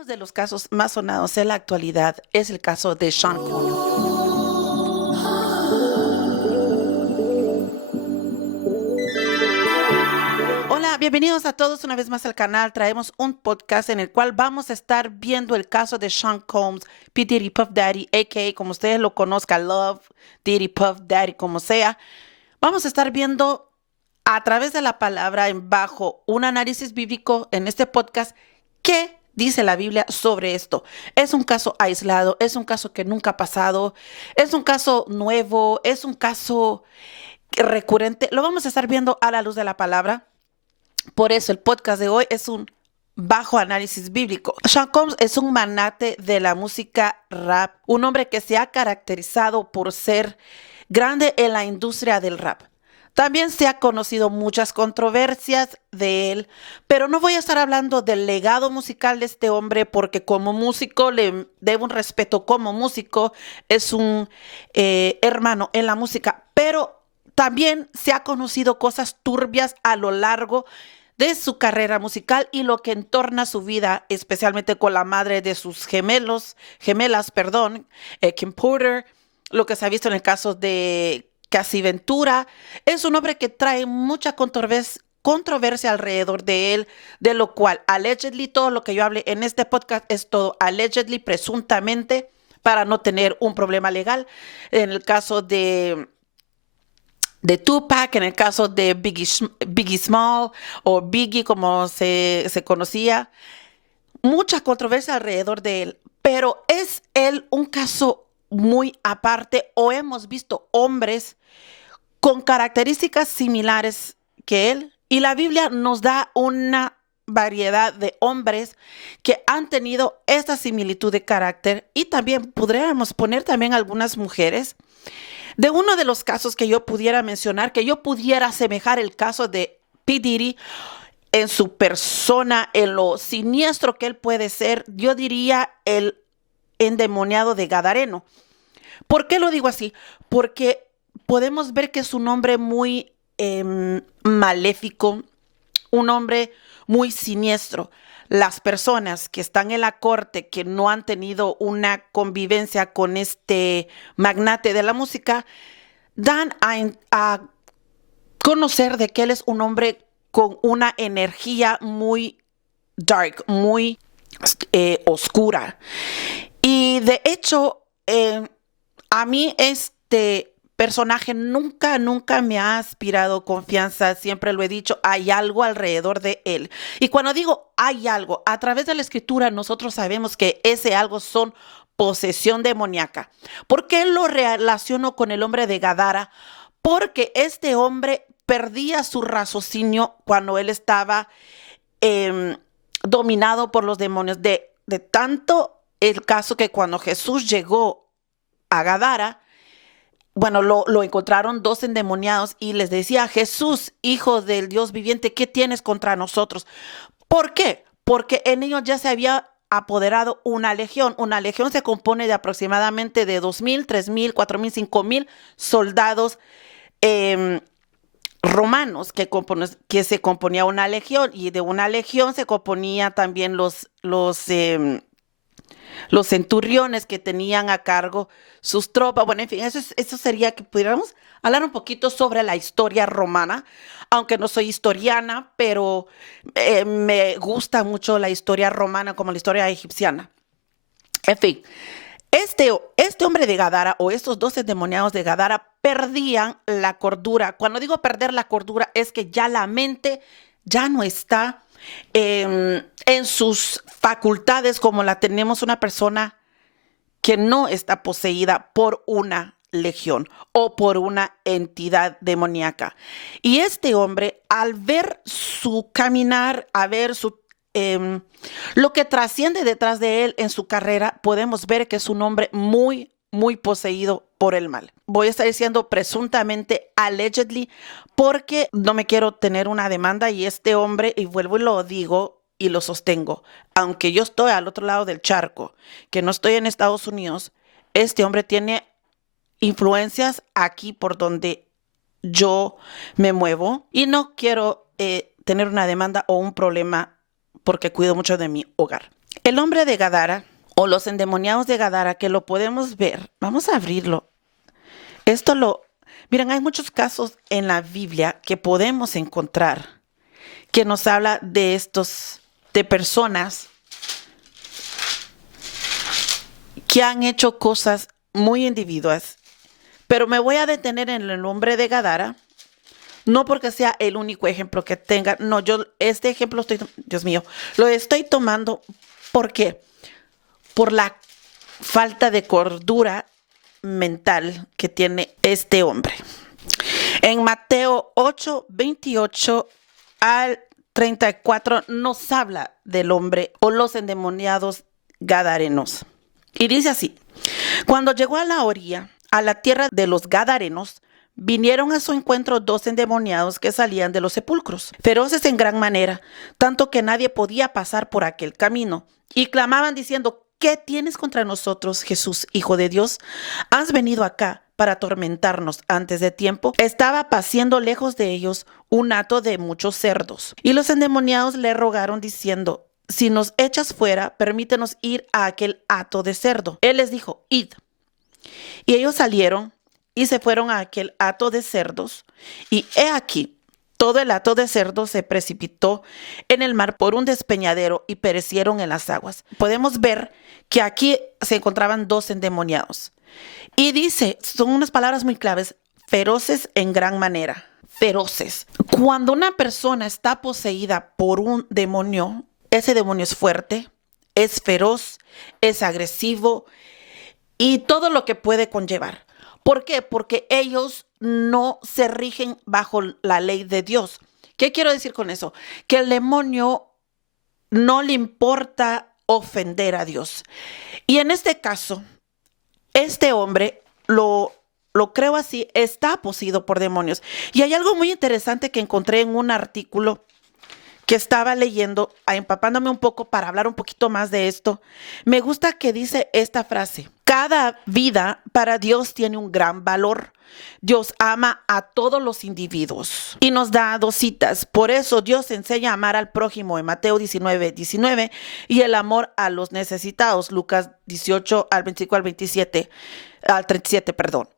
Uno de los casos más sonados en la actualidad es el caso de Sean Combs. Hola, bienvenidos a todos una vez más al canal. Traemos un podcast en el cual vamos a estar viendo el caso de Sean Combs, P. Diddy Puff Daddy, a.k.a. como ustedes lo conozcan, Love, Diddy Puff Daddy, como sea. Vamos a estar viendo a través de la palabra bajo un análisis bíblico en este podcast qué dice la Biblia sobre esto. Es un caso aislado, es un caso que nunca ha pasado, es un caso nuevo, es un caso recurrente. Lo vamos a estar viendo a la luz de la palabra. Por eso el podcast de hoy es un bajo análisis bíblico. Sean Combs es un magnate de la música rap, un hombre que se ha caracterizado por ser grande en la industria del rap. También se ha conocido muchas controversias de él, pero no voy a estar hablando del legado musical de este hombre porque como músico le debo un respeto como músico, es un hermano en la música, pero también se ha conocido cosas turbias a lo largo de su carrera musical y lo que entorna su vida, especialmente con la madre de sus gemelas, Kim Porter, lo que se ha visto en el caso de Cassie Ventura. Es un hombre que trae mucha controversia alrededor de él, de lo cual allegedly, todo lo que yo hable en este podcast es todo allegedly, presuntamente, para no tener un problema legal. En el caso de Tupac, en el caso de Biggie Small o Biggie como se conocía, mucha controversia alrededor de él, pero ¿es él un caso muy aparte o hemos visto hombres con características similares que él? Y la Biblia nos da una variedad de hombres que han tenido esta similitud de carácter y también podríamos poner también algunas mujeres. De uno de los casos que yo pudiera mencionar, que yo pudiera asemejar el caso de P. Diddy en su persona, en lo siniestro que él puede ser, yo diría el endemoniado de Gadareno. ¿Por qué lo digo así? Porque podemos ver que es un hombre muy maléfico, un hombre muy siniestro. Las personas que están en la corte, que no han tenido una convivencia con este magnate de la música, dan a conocer de que él es un hombre con una energía muy dark, muy oscura. Y de hecho, a mí este personaje nunca me ha inspirado confianza, siempre lo he dicho, hay algo alrededor de él. Y cuando digo hay algo, a través de la escritura nosotros sabemos que ese algo son posesión demoníaca. ¿Por qué lo relaciono con el hombre de Gadara? Porque este hombre perdía su raciocinio cuando él estaba dominado por los demonios. De tanto el caso que cuando Jesús llegó a Gadara, bueno, lo encontraron dos endemoniados y les decía: Jesús, hijo del Dios viviente, ¿qué tienes contra nosotros? ¿Por qué? Porque en ellos ya se había apoderado una legión. Una legión se compone de aproximadamente de 2,000, 3,000, 4,000, 5,000 soldados romanos que se componía una legión, y de una legión se componía también los centuriones que tenían a cargo sus tropas. Bueno, en fin, eso sería que pudiéramos hablar un poquito sobre la historia romana, aunque no soy historiana, pero me gusta mucho la historia romana como la historia egipciana. En fin, este hombre de Gadara o estos 12 endemoniados de Gadara perdían la cordura. Cuando digo perder la cordura es que ya la mente ya no está en sus facultades como la tenemos una persona que no está poseída por una legión o por una entidad demoníaca. Y este hombre, al ver su caminar, a ver lo que trasciende detrás de él en su carrera, podemos ver que es un hombre muy, muy poseído por el mal. Voy a estar diciendo presuntamente, allegedly, porque no me quiero tener una demanda, y este hombre, y vuelvo y lo digo y lo sostengo, aunque yo estoy al otro lado del charco, que no estoy en Estados Unidos, este hombre tiene influencias aquí por donde yo me muevo y no quiero tener una demanda o un problema porque cuido mucho de mi hogar. El hombre de Gadara o los endemoniados de Gadara, que lo podemos ver. Vamos a abrirlo. Miren, hay muchos casos en la Biblia que podemos encontrar que nos habla de personas que han hecho cosas muy individuales. Pero me voy a detener en el hombre de Gadara, no porque sea el único ejemplo que tenga. No, este ejemplo Dios mío, lo estoy tomando porque por la falta de cordura mental que tiene este hombre. En Mateo 8, 28 al 34 nos habla del hombre o los endemoniados gadarenos. Y dice así: cuando llegó a la orilla, a la tierra de los gadarenos, vinieron a su encuentro 2 endemoniados que salían de los sepulcros, feroces en gran manera, tanto que nadie podía pasar por aquel camino, y clamaban diciendo: ¿qué tienes contra nosotros, Jesús, Hijo de Dios? ¿Has venido acá para atormentarnos antes de tiempo? Estaba paciendo lejos de ellos un hato de muchos cerdos. Y los endemoniados le rogaron diciendo: si nos echas fuera, permítenos ir a aquel hato de cerdo. Él les dijo: id. Y ellos salieron y se fueron a aquel hato de cerdos. Y he aquí, todo el hato de cerdos se precipitó en el mar por un despeñadero y perecieron en las aguas. Podemos ver que aquí se encontraban 2 endemoniados. Y dice, son unas palabras muy claves: feroces en gran manera. Feroces. Cuando una persona está poseída por un demonio, ese demonio es fuerte, es feroz, es agresivo y todo lo que puede conllevar. ¿Por qué? Porque ellos no se rigen bajo la ley de Dios. ¿Qué quiero decir con eso? Que el demonio no le importa ofender a Dios. Y en este caso, este hombre, lo creo así, está poseído por demonios. Y hay algo muy interesante que encontré en un artículo que estaba leyendo, empapándome un poco para hablar un poquito más de esto. Me gusta que dice esta frase: cada vida para Dios tiene un gran valor. Dios ama a todos los individuos y nos da 2 citas. Por eso Dios enseña a amar al prójimo en Mateo 19, 19 y el amor a los necesitados, Lucas 18 al 25 al 27, al 37, perdón.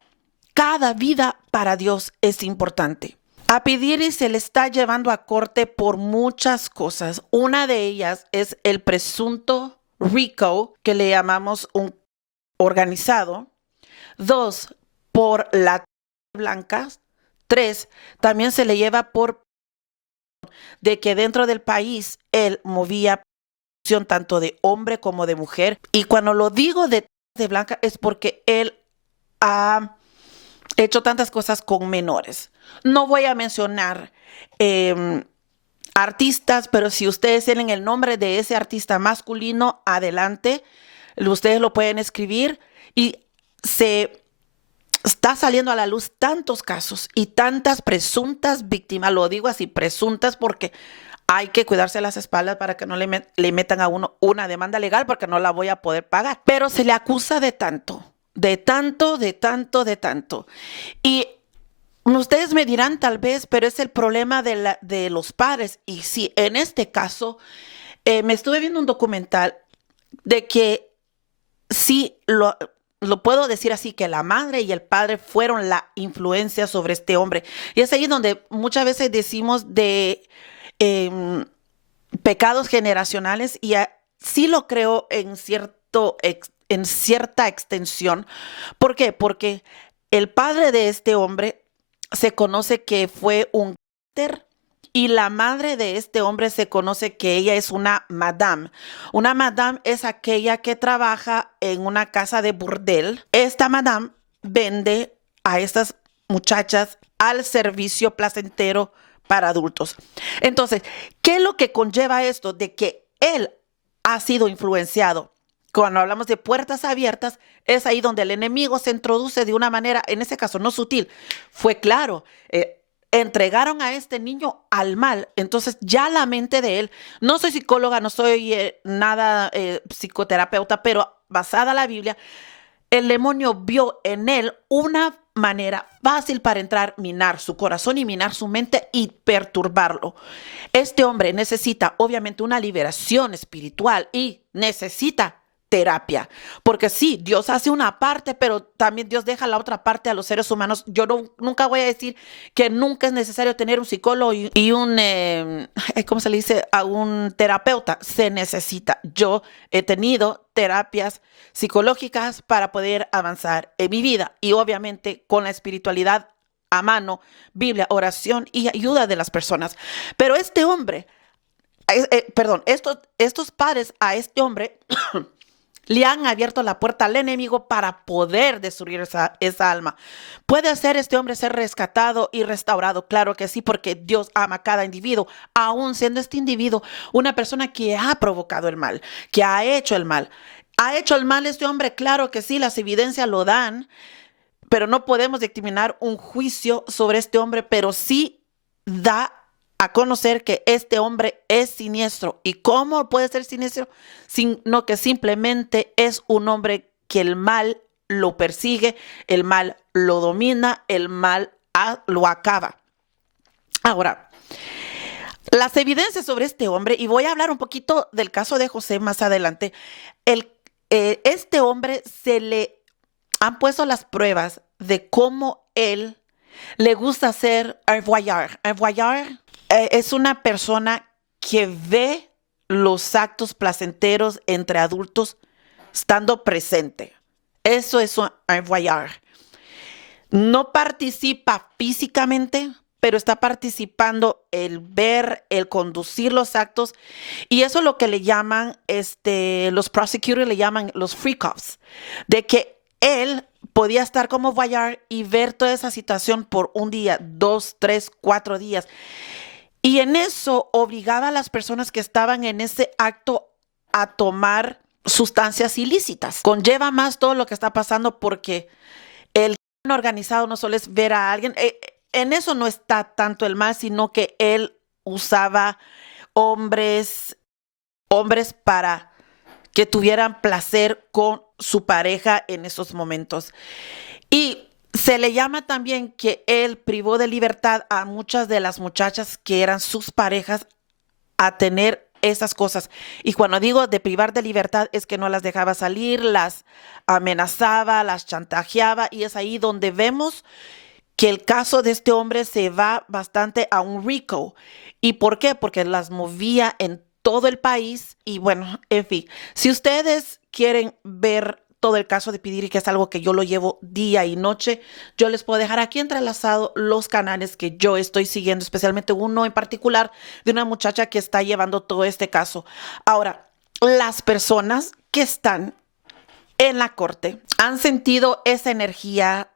Cada vida para Dios es importante. A Pidiri se le está llevando a corte por muchas cosas. Una de ellas es el presunto RICO, que le llamamos un organizado. 2, por la blanca. 3, también se le lleva por de que dentro del país él movía tanto de hombre como de mujer. Y cuando lo digo de blanca es porque él ha hecho tantas cosas con menores. No voy a mencionar artistas, pero si ustedes tienen el nombre de ese artista masculino, adelante, ustedes lo pueden escribir. Y se está saliendo a la luz tantos casos y tantas presuntas víctimas. Lo digo así, presuntas, porque hay que cuidarse las espaldas para que no le metan a uno una demanda legal, porque no la voy a poder pagar. Pero se le acusa de tanto. Y ustedes me dirán tal vez, pero es el problema de los padres. Y sí, en este caso, me estuve viendo un documental de que sí, lo puedo decir así, que la madre y el padre fueron la influencia sobre este hombre. Y es ahí donde muchas veces decimos de pecados generacionales, y sí lo creo en cierta extensión. ¿Por qué? Porque el padre de este hombre se conoce que fue un gánster, y la madre de este hombre se conoce que ella es una madame. Una madame es aquella que trabaja en una casa de burdel. Esta madame vende a estas muchachas al servicio placentero para adultos. Entonces, ¿qué es lo que conlleva esto? De que él ha sido influenciado. Cuando hablamos de puertas abiertas, es ahí donde el enemigo se introduce de una manera, en ese caso no sutil, fue claro. Entregaron a este niño al mal. Entonces ya la mente de él, no soy psicóloga, no soy nada psicoterapeuta, pero basada en la Biblia, el demonio vio en él una manera fácil para entrar, minar su corazón y minar su mente y perturbarlo. Este hombre necesita obviamente una liberación espiritual y necesita terapia, porque sí, Dios hace una parte, pero también Dios deja la otra parte a los seres humanos. Yo nunca voy a decir que nunca es necesario tener un psicólogo y un, ¿cómo se le dice? A un terapeuta. Se necesita. Yo he tenido terapias psicológicas para poder avanzar en mi vida y obviamente con la espiritualidad a mano, Biblia, oración y ayuda de las personas. Pero este hombre, estos padres a este hombre le han abierto la puerta al enemigo para poder destruir esa alma. ¿Puede ser este hombre ser rescatado y restaurado? Claro que sí, porque Dios ama a cada individuo, aún siendo este individuo una persona que ha provocado el mal, que ha hecho el mal. ¿Ha hecho el mal este hombre? Claro que sí, las evidencias lo dan, pero no podemos dictaminar un juicio sobre este hombre, pero sí da a conocer que este hombre es siniestro. ¿Y cómo puede ser siniestro? Sino que simplemente es un hombre que el mal lo persigue, el mal lo domina, el mal lo acaba. Ahora, las evidencias sobre este hombre, y voy a hablar un poquito del caso de José más adelante, este hombre se le han puesto las pruebas de cómo él le gusta hacer un voyeur. Un voyeur es una persona que ve los actos placenteros entre adultos estando presente. Eso es un voyeur. No participa físicamente, pero está participando el ver, el conducir los actos. Y eso es lo que le llaman, los prosecutors le llaman los freak-offs, de que él podía estar como voyeur y ver toda esa situación por un día, 2, 3, 4 días. Y en eso obligaba a las personas que estaban en ese acto a tomar sustancias ilícitas. Conlleva más todo lo que está pasando porque el crimen organizado no solo es ver a alguien. En eso no está tanto el mal, sino que él usaba hombres para que tuvieran placer con su pareja en esos momentos. Y se le llama también que él privó de libertad a muchas de las muchachas que eran sus parejas a tener esas cosas. Y cuando digo de privar de libertad es que no las dejaba salir, las amenazaba, las chantajeaba, y es ahí donde vemos que el caso de este hombre se va bastante a un RICO. ¿Y por qué? Porque las movía en todo el país. Y bueno, en fin, si ustedes quieren ver todo el caso de P. Diddy, que es algo que yo lo llevo día y noche, yo les puedo dejar aquí entrelazado los canales que yo estoy siguiendo, especialmente uno en particular de una muchacha que está llevando todo este caso. Ahora, las personas que están en la corte han sentido esa energía,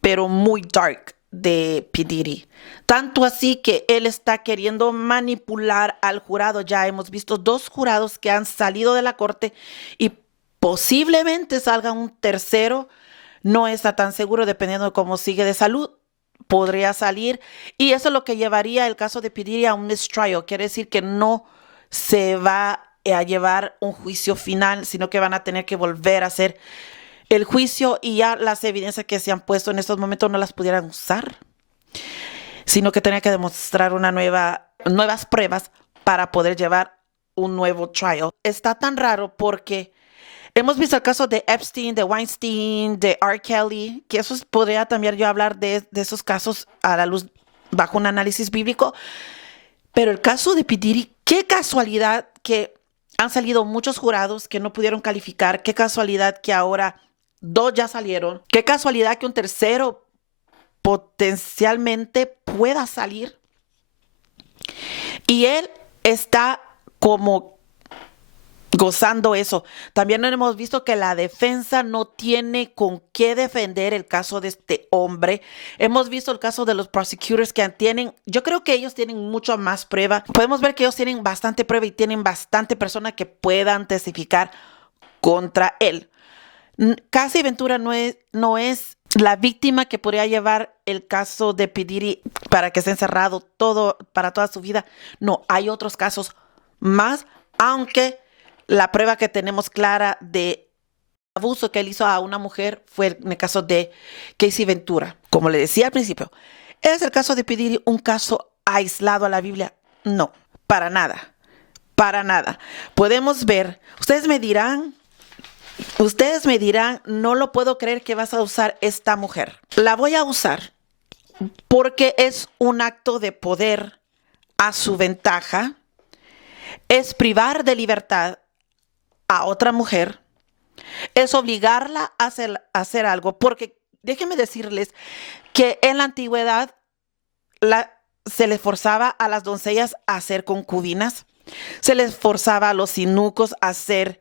pero muy dark, de P. Diddy. Tanto así que él está queriendo manipular al jurado. Ya hemos visto 2 jurados que han salido de la corte y posiblemente salga un tercero. No está tan seguro dependiendo de cómo sigue de salud. Podría salir. Y eso es lo que llevaría el caso de P. Diddy a un mistrial. Quiere decir que no se va a llevar un juicio final, sino que van a tener que volver a hacer el juicio, y ya las evidencias que se han puesto en estos momentos no las pudieran usar, sino que tenía que demostrar nuevas pruebas para poder llevar un nuevo trial. Está tan raro porque hemos visto el caso de Epstein, de Weinstein, de R. Kelly, que esos podría también yo hablar de esos casos a la luz bajo un análisis bíblico. Pero el caso de P. Diddy, qué casualidad que han salido muchos jurados que no pudieron calificar, qué casualidad que ahora 2 ya salieron, qué casualidad que un tercero potencialmente pueda salir. Y él está como gozando eso. También hemos visto que la defensa no tiene con qué defender el caso de este hombre. Hemos visto el caso de los prosecutors que tienen, yo creo que ellos tienen mucho más prueba. Podemos ver que ellos tienen bastante prueba y tienen bastante personas que puedan testificar contra él. Cassie Ventura no es la víctima que podría llevar el caso de P. Diddy para que esté encerrado para toda su vida. No, hay otros casos más, aunque la prueba que tenemos clara de abuso que él hizo a una mujer fue en el caso de Casey Ventura. Como le decía al principio, ¿es el caso de P. Diddy un caso aislado a la Biblia? No, para nada, para nada. Podemos ver, ustedes me dirán, no lo puedo creer que vas a usar esta mujer. La voy a usar porque es un acto de poder a su ventaja, es privar de libertad a otra mujer, es obligarla a hacer algo, porque déjenme decirles que en la antigüedad se les forzaba a las doncellas a ser concubinas, se les forzaba a los eunucos a ser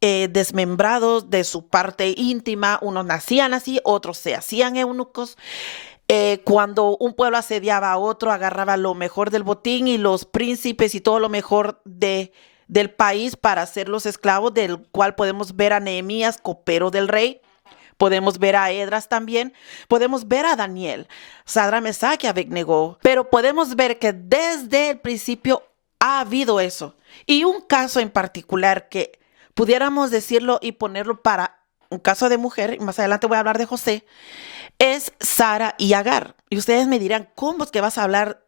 desmembrados de su parte íntima, unos nacían así, otros se hacían eunucos. Cuando un pueblo asediaba a otro, agarraba lo mejor del botín y los príncipes y todo lo mejor del país para hacerlos esclavos, del cual podemos ver a Nehemías, copero del rey. Podemos ver a Edras también, podemos ver a Daniel, Sadra, Mesac y Abednego, pero podemos ver que desde el principio ha habido eso. Y un caso en particular que pudiéramos decirlo y ponerlo para un caso de mujer, y más adelante voy a hablar de José, es Sara y Agar. Y ustedes me dirán, ¿cómo es que vas a hablar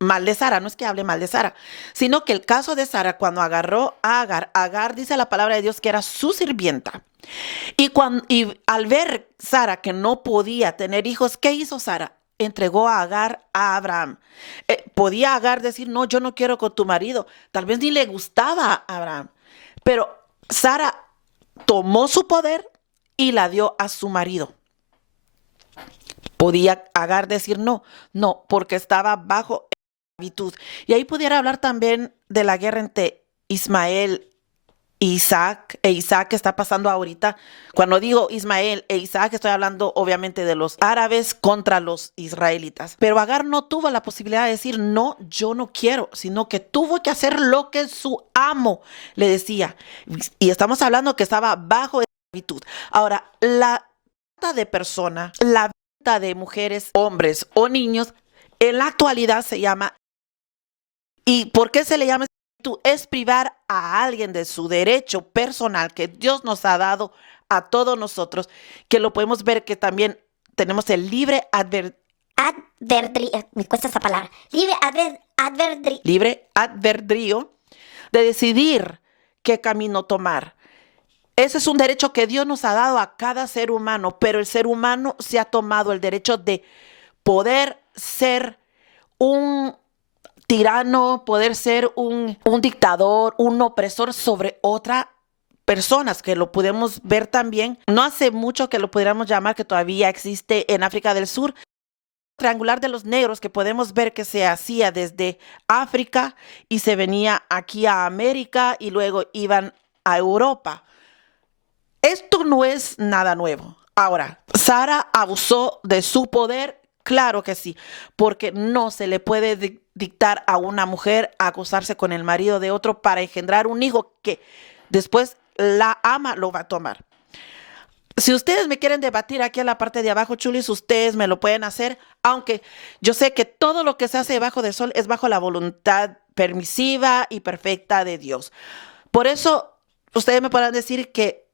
mal de Sara? No es que hable mal de Sara, sino que el caso de Sara, cuando agarró a Agar dice la palabra de Dios que era su sirvienta. Y al ver Sara que no podía tener hijos, ¿qué hizo Sara? Entregó a Agar a Abraham. Podía Agar decir, no, yo no quiero con tu marido. Tal vez ni le gustaba a Abraham. Pero Sara tomó su poder y la dio a su marido. Podía Agar decir no, no, porque estaba bajo esclavitud. Y ahí pudiera hablar también de la guerra entre Ismael Isaac que está pasando ahorita. Cuando digo Ismael e Isaac, estoy hablando obviamente de los árabes contra los israelitas. Pero Agar no tuvo la posibilidad de decir, no, yo no quiero, sino que tuvo que hacer lo que su amo le decía. Y estamos hablando que estaba bajo esclavitud. Ahora, la trata de persona, la venta de mujeres, hombres o niños, en la actualidad se llama. ¿Y por qué se le llama? Es privar a alguien de su derecho personal que Dios nos ha dado a todos nosotros, que lo podemos ver que también tenemos el libre me cuesta esa palabra. libre albedrío de decidir qué camino tomar. Ese es un derecho que Dios nos ha dado a cada ser humano, pero el ser humano se ha tomado el derecho de poder ser un tirano, poder ser un dictador, un opresor sobre otras personas, que lo podemos ver también. No hace mucho que lo pudiéramos llamar, que todavía existe en África del Sur, triangular de los negros, que podemos ver que se hacía desde África y se venía aquí a América y luego iban a Europa. Esto no es nada nuevo. Ahora, Sara abusó de su poder. Claro que sí, porque no se le puede dictar a una mujer a acostarse con el marido de otro para engendrar un hijo que después la ama lo va a tomar. Si ustedes me quieren debatir aquí en la parte de abajo, chulis, ustedes me lo pueden hacer, aunque yo sé que todo lo que se hace debajo del sol es bajo la voluntad permisiva y perfecta de Dios. Por eso, ustedes me podrán decir que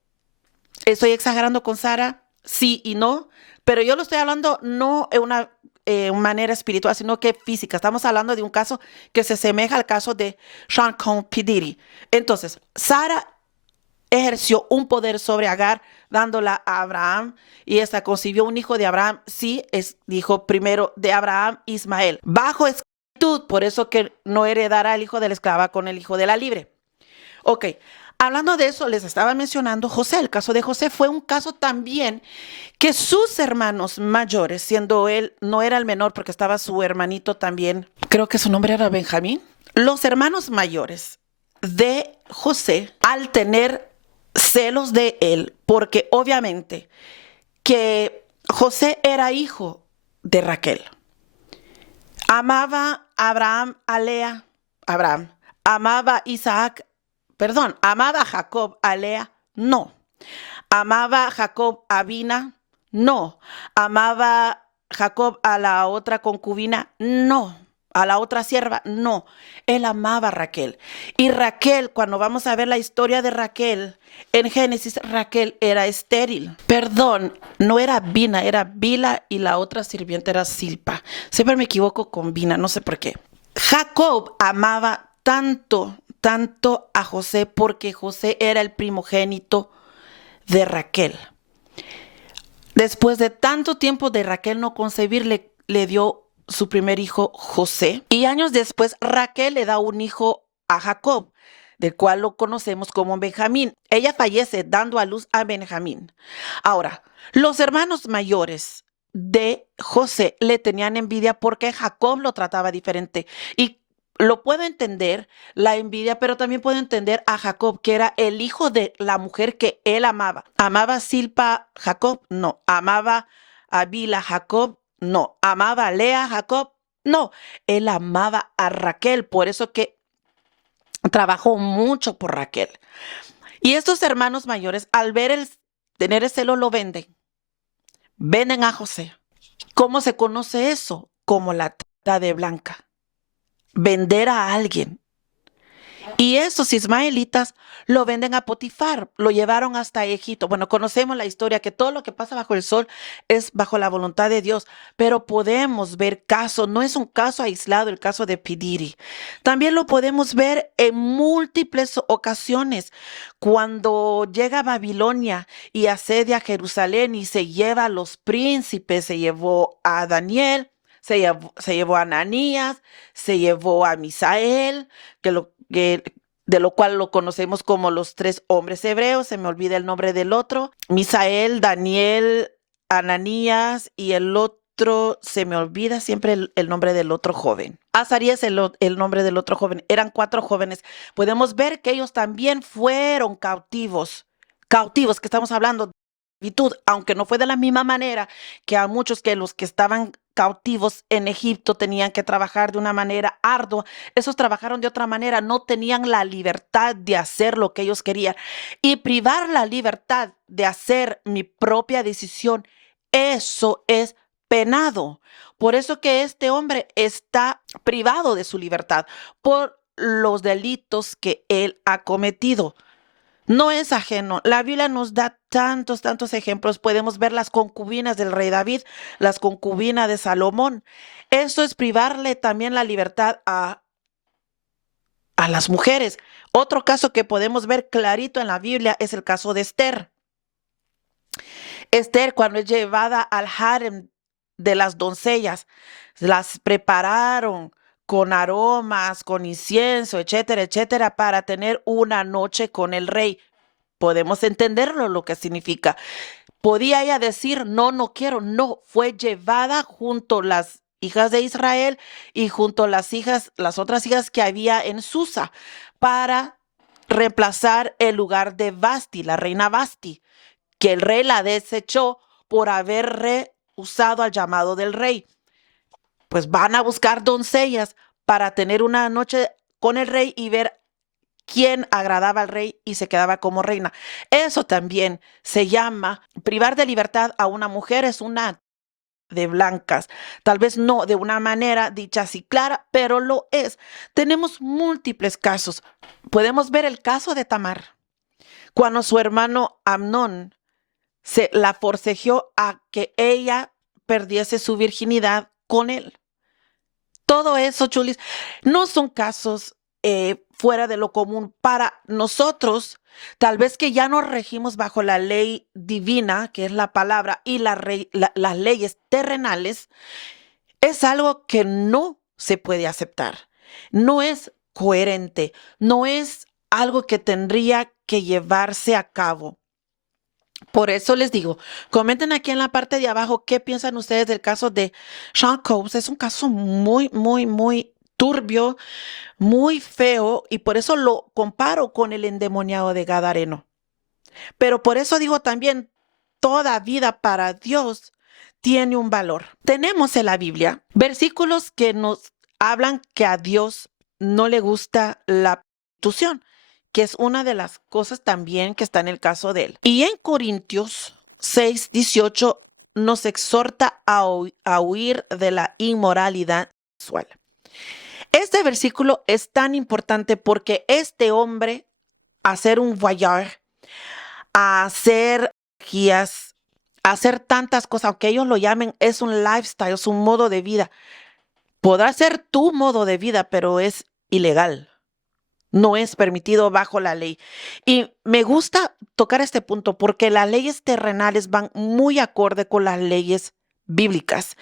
estoy exagerando con Sara, sí y no, pero yo lo estoy hablando no en una manera espiritual, sino que física. Estamos hablando de un caso que se asemeja al caso de Sean Combs P. Diddy. Entonces, Sara ejerció un poder sobre Agar, dándola a Abraham, y esta concibió un hijo de Abraham. Sí, dijo primero de Abraham, Ismael, bajo esclavitud, por eso que no heredará el hijo de la esclava con el hijo de la libre. Ok, hablando de eso, les estaba mencionando José. El caso de José fue un caso también que sus hermanos mayores, siendo él, no era el menor porque estaba su hermanito también, creo que su nombre era Benjamín. Los hermanos mayores de José, al tener celos de él, porque obviamente que José era hijo de Raquel. Amaba a Abraham a Lea, amaba amaba a Jacob a Lea, no. Amaba a Jacob a Dina, no. Amaba Jacob a la otra concubina, no. a la otra sierva. No, él amaba a Raquel. Y Raquel, cuando vamos a ver la historia de Raquel, en Génesis, Raquel era estéril. Perdón, no era Bina, era Bila y la otra sirviente era Silpa. Siempre me equivoco con Bina, no sé por qué. Jacob amaba tanto a José porque José era el primogénito de Raquel. Después de tanto tiempo de Raquel no concebir, le dio su primer hijo José. Y años después, Raquel le da un hijo a Jacob, del cual lo conocemos como Benjamín. Ella fallece dando a luz a Benjamín. Ahora, los hermanos mayores de José le tenían envidia porque Jacob lo trataba diferente. Y lo puedo entender, la envidia, pero también puedo entender a Jacob, que era el hijo de la mujer que él amaba. ¿Amaba a Silpa Jacob? No. ¿Amaba a Bila Jacob? No. ¿Amaba a Lea Jacob? No. Él amaba a Raquel, por eso que trabajó mucho por Raquel. Y estos hermanos mayores, al tener el celo, lo venden a José. ¿Cómo se conoce eso? Como la trata de blanca. Vender a alguien. Y esos ismaelitas lo venden a Potifar, lo llevaron hasta Egipto. Bueno, conocemos la historia, que todo lo que pasa bajo el sol es bajo la voluntad de Dios, pero podemos ver casos, no es un caso aislado el caso de P. Diddy. También lo podemos ver en múltiples ocasiones, cuando llega a Babilonia y asedia Jerusalén y se lleva a los príncipes, se llevó a Daniel, se llevó a Ananías, se llevó a Misael, de lo cual lo conocemos como los 3 hombres hebreos. Se me olvida el nombre del otro. Misael, Daniel, Ananías y el otro, se me olvida siempre el nombre del otro joven. Azarías, el nombre del otro joven. Eran 4 jóvenes. Podemos ver que ellos también fueron cautivos, que estamos hablando de esclavitud, aunque no fue de la misma manera que a muchos, que los que estaban cautivos en Egipto tenían que trabajar de una manera ardua. Esos trabajaron de otra manera, no tenían la libertad de hacer lo que ellos querían. Y privar la libertad de hacer mi propia decisión, eso es penado. Por eso que este hombre está privado de su libertad por los delitos que él ha cometido. No es ajeno. La Biblia nos da tantos ejemplos. Podemos ver las concubinas del rey David, las concubinas de Salomón. Eso es privarle también la libertad a las mujeres. Otro caso que podemos ver clarito en la Biblia es el caso de Esther. Esther, cuando es llevada al harem de las doncellas, las prepararon con aromas, con incienso, etcétera, para tener una noche con el rey. Podemos entenderlo lo que significa. Podía ella decir, no quiero. No, fue llevada junto a las hijas de Israel y junto a las otras hijas que había en Susa, para reemplazar el lugar de Vasti, la reina Vasti, que el rey la desechó por haber rehusado al llamado del rey. Pues van a buscar doncellas para tener una noche con el rey y ver quién agradaba al rey y se quedaba como reina. Eso también se llama privar de libertad a una mujer. Es una de blancas. Tal vez no de una manera dicha así clara, pero lo es. Tenemos múltiples casos. Podemos ver el caso de Tamar, cuando su hermano Amnón se la forcejeó a que ella perdiese su virginidad con él. Todo eso, chulis, no son casos fuera de lo común para nosotros. Tal vez que ya nos regimos bajo la ley divina, que es la palabra, y las leyes terrenales, es algo que no se puede aceptar. No es coherente, no es algo que tendría que llevarse a cabo. Por eso les digo, comenten aquí en la parte de abajo qué piensan ustedes del caso de Sean Combs. Es un caso muy turbio, muy feo, y por eso lo comparo con el endemoniado de Gadareno. Pero por eso digo también, toda vida para Dios tiene un valor. Tenemos en la Biblia versículos que nos hablan que a Dios no le gusta la prostitución, que es una de las cosas también que está en el caso de él. Y en Corintios 6:18 nos exhorta a huir de la inmoralidad sexual. Este versículo es tan importante porque este hombre, a ser un voyeur, a hacer guías, a hacer tantas cosas, aunque ellos lo llamen, es un lifestyle, es un modo de vida. Podrá ser tu modo de vida, pero es ilegal. No es permitido bajo la ley. Y me gusta tocar este punto porque las leyes terrenales van muy acorde con las leyes bíblicas.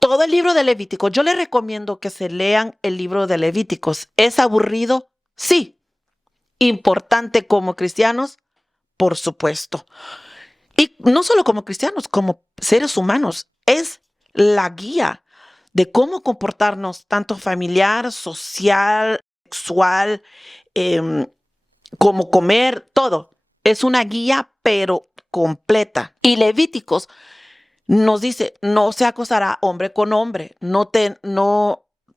Todo el libro de Levítico, yo les recomiendo que se lean el libro de Levíticos. ¿Es aburrido? Sí. Importante como cristianos, por supuesto. Y no solo como cristianos, como seres humanos. Es la guía de cómo comportarnos, tanto familiar, social, sexual, como comer, todo. Es una guía, pero completa. Y Levíticos nos dice, no se acostará hombre con hombre, no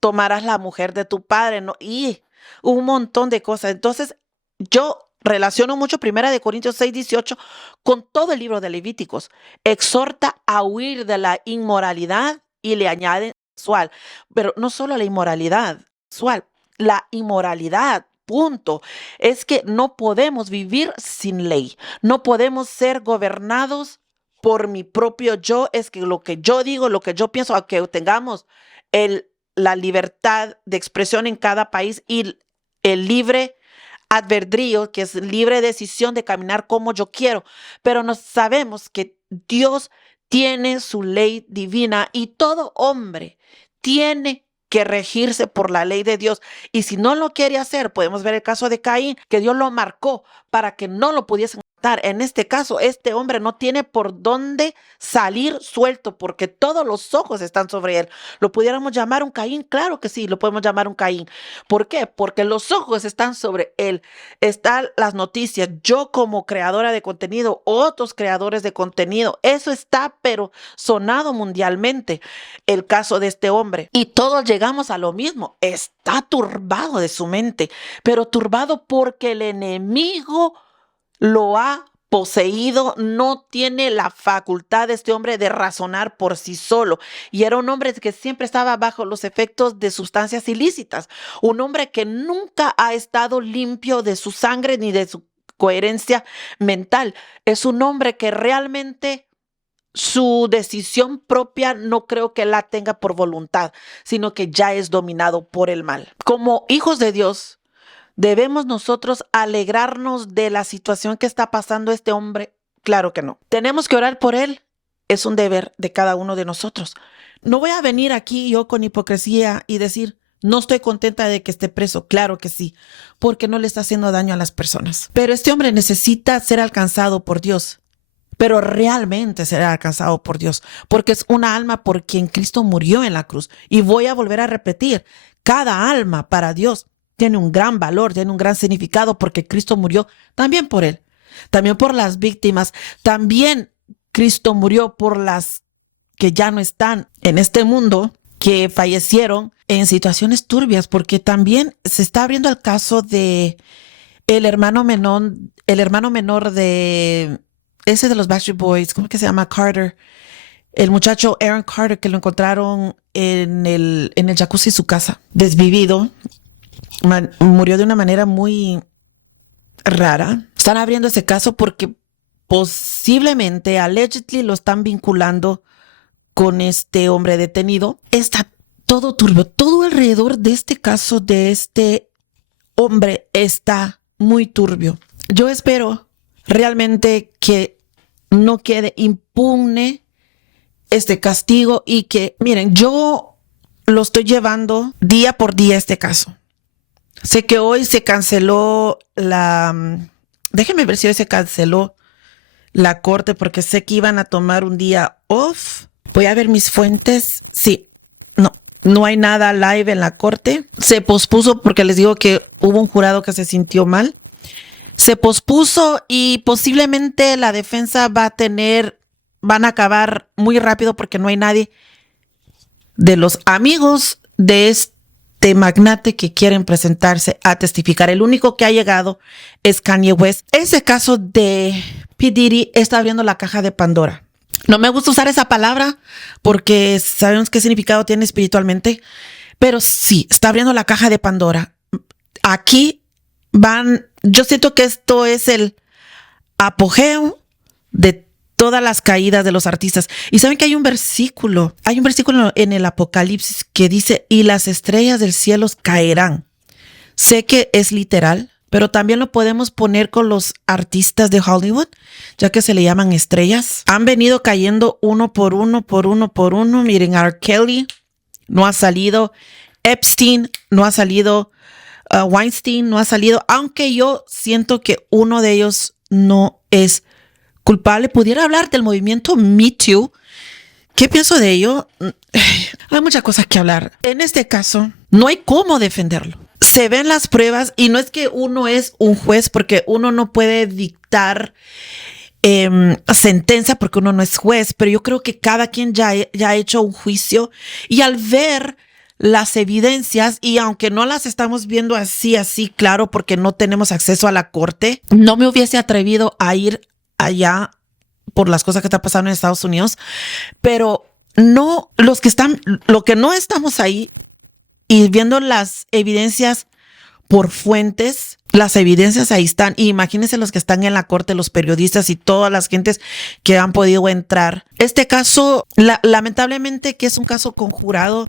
tomarás la mujer de tu padre, no, y un montón de cosas. Entonces, yo relaciono mucho 1 Corintios 6:18 con todo el libro de Levíticos. Exhorta a huir de la inmoralidad y le añade sexual. Pero no solo la inmoralidad sexual, la inmoralidad. Punto. Es que no podemos vivir sin ley. No podemos ser gobernados por mi propio yo. Es que lo que yo digo, lo que yo pienso, aunque tengamos la libertad de expresión en cada país y el libre albedrío, que es libre decisión de caminar como yo quiero, pero nos sabemos que Dios tiene su ley divina y todo hombre tiene que regirse por la ley de Dios. Y si no lo quiere hacer, podemos ver el caso de Caín, que Dios lo marcó para que no lo pudiesen matar. En este caso, este hombre no tiene por dónde salir suelto porque todos los ojos están sobre él. ¿Lo pudiéramos llamar un Caín? Claro que sí, lo podemos llamar un Caín. ¿Por qué? Porque los ojos están sobre él. Están las noticias. Yo como creadora de contenido, otros creadores de contenido, eso está pero sonado mundialmente. El caso de este hombre. Y todos llegamos a lo mismo. Está turbado de su mente, pero turbado porque el enemigo lo ha poseído, no tiene la facultad de este hombre de razonar por sí solo. Y era un hombre que siempre estaba bajo los efectos de sustancias ilícitas. Un hombre que nunca ha estado limpio de su sangre ni de su coherencia mental. Es un hombre que realmente su decisión propia no creo que la tenga por voluntad, sino que ya es dominado por el mal. Como hijos de Dios, ¿debemos nosotros alegrarnos de la situación que está pasando este hombre? Claro que no. ¿Tenemos que orar por él? Es un deber de cada uno de nosotros. No voy a venir aquí yo con hipocresía y decir, no estoy contenta de que esté preso. Claro que sí, porque no le está haciendo daño a las personas. Pero este hombre necesita ser alcanzado por Dios. Pero realmente será alcanzado por Dios, porque es una alma por quien Cristo murió en la cruz. Y voy a volver a repetir, cada alma para Dios tiene un gran valor, tiene un gran significado, porque Cristo murió también por él, también por las víctimas, también Cristo murió por las que ya no están en este mundo, que fallecieron en situaciones turbias, porque también se está abriendo el caso de el hermano menor de ese de los Backstreet Boys, ¿cómo que se llama? Carter. El muchacho Aaron Carter, que lo encontraron en el jacuzzi de su casa, desvivido. Murió de una manera muy rara. Están abriendo ese caso porque posiblemente, allegedly, lo están vinculando con este hombre detenido. Está todo turbio. Todo alrededor de este caso, de este hombre, está muy turbio. Yo espero realmente que no quede impune este castigo y que, miren, yo lo estoy llevando día por día este caso. Sé que hoy se canceló déjenme ver si hoy se canceló la corte porque sé que iban a tomar un día off. Voy a ver mis fuentes. Sí, no hay nada live en la corte. Se pospuso porque les digo que hubo un jurado que se sintió mal. Se pospuso y posiblemente la defensa van a acabar muy rápido porque no hay nadie de los amigos de este magnate que quieren presentarse a testificar. El único que ha llegado es Kanye West. Ese caso de P. Diddy está abriendo la caja de Pandora. No me gusta usar esa palabra porque sabemos qué significado tiene espiritualmente, Pero sí, está abriendo la caja de Pandora. Aquí yo siento que esto es el apogeo de todas las caídas de los artistas. Y saben que hay un versículo en el Apocalipsis que dice, y las estrellas del cielo caerán. Sé que es literal, pero también lo podemos poner con los artistas de Hollywood, ya que se le llaman estrellas. Han venido cayendo uno por uno. Miren, R. Kelly no ha salido, Epstein no ha salido, Weinstein no ha salido, aunque yo siento que uno de ellos no es culpable. Pudiera hablar del movimiento Me Too. ¿Qué pienso de ello? Hay muchas cosas que hablar. En este caso, no hay cómo defenderlo. Se ven las pruebas y no es que uno es un juez, porque uno no puede dictar sentencia porque uno no es juez, pero yo creo que cada quien ya ha hecho un juicio y al ver las evidencias, y aunque no las estamos viendo así, claro, porque no tenemos acceso a la corte, no me hubiese atrevido a ir allá por las cosas que están pasando en Estados Unidos, pero no, lo que no estamos ahí y viendo las evidencias por fuentes, las evidencias ahí están. Y imagínense los que están en la corte, los periodistas y todas las gentes que han podido entrar. Este caso, lamentablemente que es un caso conjurado.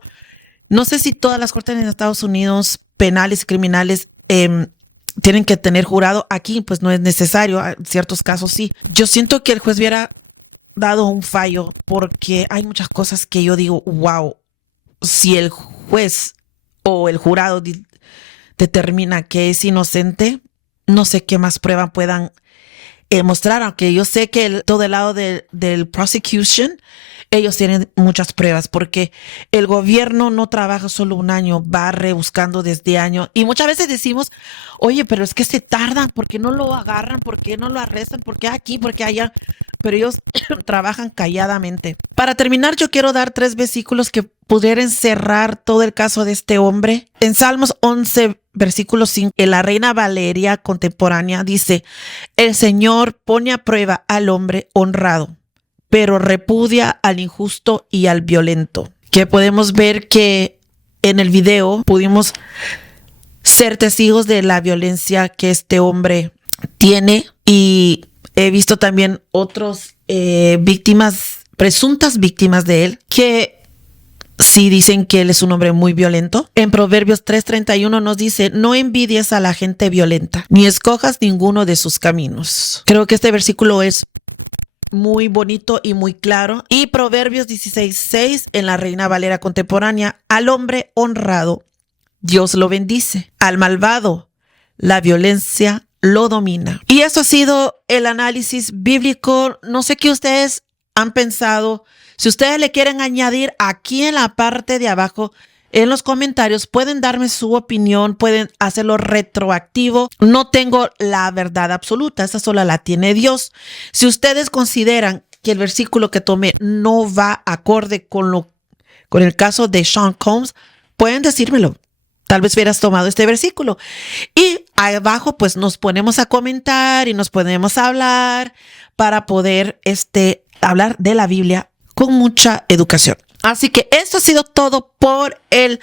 No sé si todas las cortes en Estados Unidos, penales y criminales, tienen que tener jurado. Aquí pues no es necesario, en ciertos casos sí. Yo siento que el juez hubiera dado un fallo porque hay muchas cosas que yo digo, wow, si el juez o el jurado determina que es inocente, no sé qué más pruebas puedan mostrar, aunque yo sé que todo el lado del prosecution, ellos tienen muchas pruebas porque el gobierno no trabaja solo un año, va rebuscando desde años. Y muchas veces decimos, oye, pero es que se tardan, ¿por qué no lo agarran? ¿Por qué no lo arrestan? ¿Por qué aquí? ¿Por qué allá? Pero ellos trabajan calladamente. Para terminar, yo quiero dar 3 versículos que pudieran cerrar todo el caso de este hombre. En Salmos 11, versículo 5, en la Reina Valeria contemporánea dice, el Señor pone a prueba al hombre honrado, pero repudia al injusto y al violento. Que podemos ver que en el video pudimos ser testigos de la violencia que este hombre tiene, y he visto también otros presuntas víctimas de él, que sí dicen que él es un hombre muy violento. En Proverbios 3:31 nos dice, no envidies a la gente violenta, ni escojas ninguno de sus caminos. Creo que este versículo es muy bonito y muy claro. Y Proverbios 16:6 en la Reina Valera contemporánea, al hombre honrado Dios lo bendice, al malvado la violencia lo domina. Y eso ha sido el análisis bíblico. No sé qué ustedes han pensado. Si ustedes le quieren añadir, aquí en la parte de abajo en los comentarios pueden darme su opinión, pueden hacerlo retroactivo. No tengo la verdad absoluta, esa sola la tiene Dios. Si ustedes consideran que el versículo que tomé no va acorde con el caso de Sean Combs, pueden decírmelo. Tal vez hubieras tomado este versículo. Y abajo pues nos ponemos a comentar y nos ponemos a hablar para poder hablar de la Biblia con mucha educación. Así que esto ha sido todo por el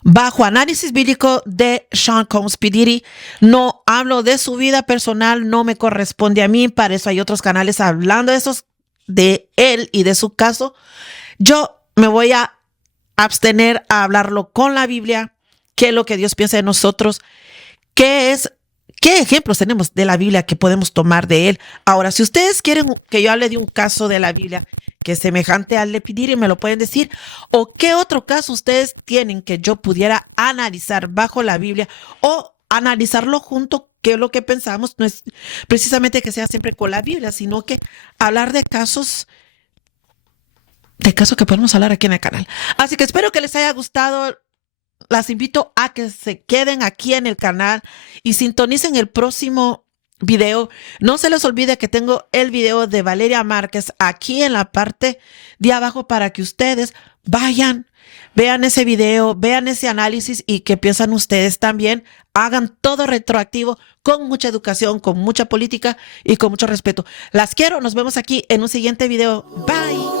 bajo análisis bíblico de Sean Combs P. Diddy. No hablo de su vida personal, no me corresponde a mí. Para eso hay otros canales hablando de él y de su caso. Yo me voy a abstener a hablarlo con la Biblia, qué es lo que Dios piensa de nosotros, qué ejemplos tenemos de la Biblia que podemos tomar de él. Ahora, si ustedes quieren que yo hable de un caso de la Biblia que es semejante al de P. Diddy, me lo pueden decir. O qué otro caso ustedes tienen que yo pudiera analizar bajo la Biblia o analizarlo junto, que es lo que pensamos. No es precisamente que sea siempre con la Biblia, sino que hablar de casos que podemos hablar aquí en el canal. Así que espero que les haya gustado. Las invito a que se queden aquí en el canal y sintonicen el próximo video. No se les olvide que tengo el video de Valeria Márquez aquí en la parte de abajo para que ustedes vayan, vean ese video, vean ese análisis y que piensan ustedes también. Hagan todo retroactivo con mucha educación, con mucha política y con mucho respeto. Las quiero. Nos vemos aquí en un siguiente video. Bye.